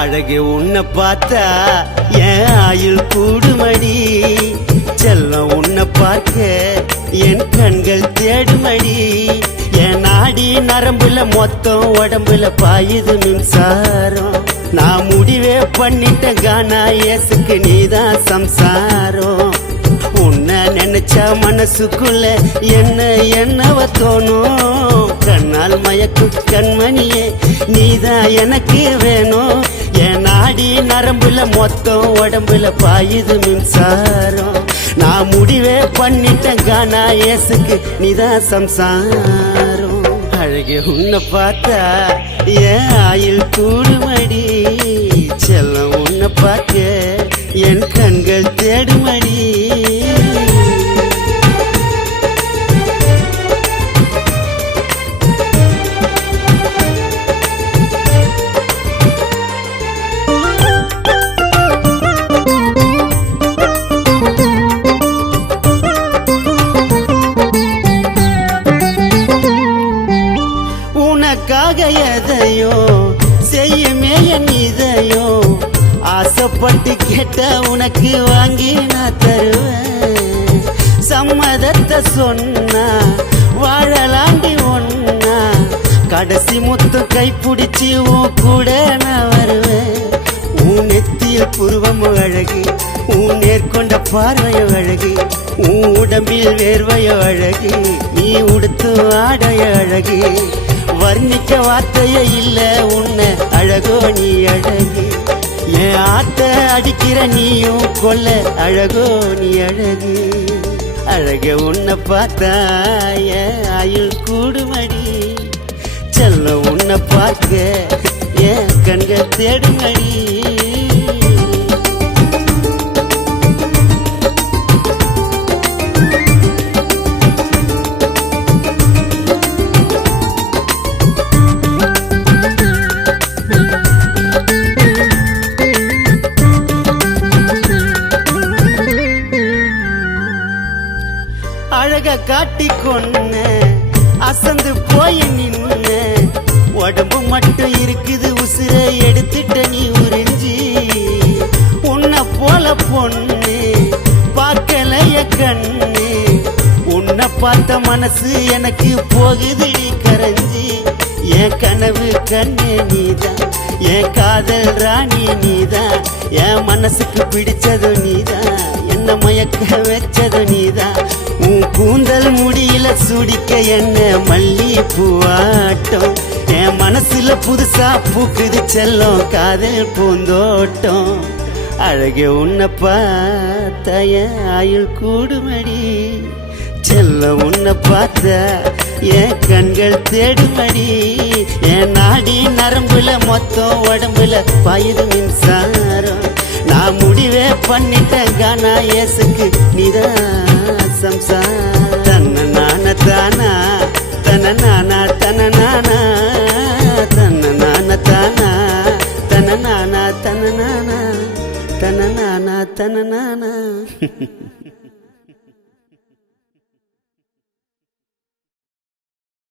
அழகு உன்னை பார்த்தா என் ஆயுள் கூடுமடி, செல்லம் உன்னை பார்க்க என் கண்கள் தேடுமடி. என் நாடி நரம்புல மொத்தம் உடம்புல பாயுது மின்சாரம். நான் முடிவே பண்ணிட்டேன் கானா இயேசுக்கு நீதான் சம்சாரம். உன்னை நினைச்சா மனசுக்குள்ள என்னவ தோணும். கண்ணால் மயக்கும் கண்மணியே நீதான் எனக்கு வேணும். என் நாடி நரம்புல மொத்தம் உடம்புல பாயுது மின்சாரம். நான் முடிவே பண்ணிட்டேன் கானா இயேசுக்கு நீதான் சம்சாரம். அழகே உன்னை பார்த்தா என் ஆயுள் கூடுமடி, செல்லம் உன்னை பார்க்க என் கண்கள் தேடுமடி. உனக்காக எதையோ செய்யுமே என் இதயோ, ஆசைப்பட்டு கேட்ட உனக்கு வாங்கி நான் தருவேன். சம்மதத்தை சொன்னா வாழலாண்டி ஒன்னா, கடைசி முத்து கைப்பிடிச்சு உன் கூட நான் வருவேன். உன் நெத்தியில் புருவம் அழகு, உன் நேர்கொண்ட பார்வையோ அழகு, உன் உடம்பில் வேர்வையோ அழகு, நீ உடுத்து ஆடைய அழகு. வர்ணிக்க வார்த்தையே இல்ல உன்னை அழகோ நீ அழகு. என் ஆத்த அடிக்கிற நீயும் கொல்ல அழகோ நீ அழகு. அழக உன்னை பார்த்தா என் ஆயுள் கூடுமடி, செல்ல உன்னை பார்க்க என் கண்கள் தேடுமடி. அழக காட்டிக்கொன்ன அசந்து போய் நின்ன, உடம்பு மட்டும் இருக்குது உசுரை எடுத்துட்ட நீ உறிஞ்சி. உன்னை போல பொண்ணு பார்க்கலைய கண்ணு, உன்னை பார்த்த மனசு எனக்கு போகுது நீ கரைஞ்சி. என் கனவு கண்ணே நீதான், என் காதல் ராணி நீதான், என் மனசுக்கு பிடிச்சது நீதான், என்ன மயக்க வச்சது நீதான். உன் கூந்தல் முடியில சுடிக்க என்ன மல்லி பூவாட்டம், என் மனசுல புதுசா பூக்குது செல்லம் காதல் பூந்தோட்டம். அழகே உன்னை பார்த்த என் ஆயுள் கூடுமடி, செல்லம் உன்னை பார்த்த என் கண்கள் தேடுமடி. என் நாடி நரம்புல மொத்தம் உடம்புல பாயுது மின்சாரம். நான் முடிவே பண்ணிட்டேன் கானா இயேசுக்கு நீதான் சம்சாரம். தன்ன நான தானா தன நானா தன நானா, தன்ன நான தானா தன நானா தன நானா, தன நானா தன நானா.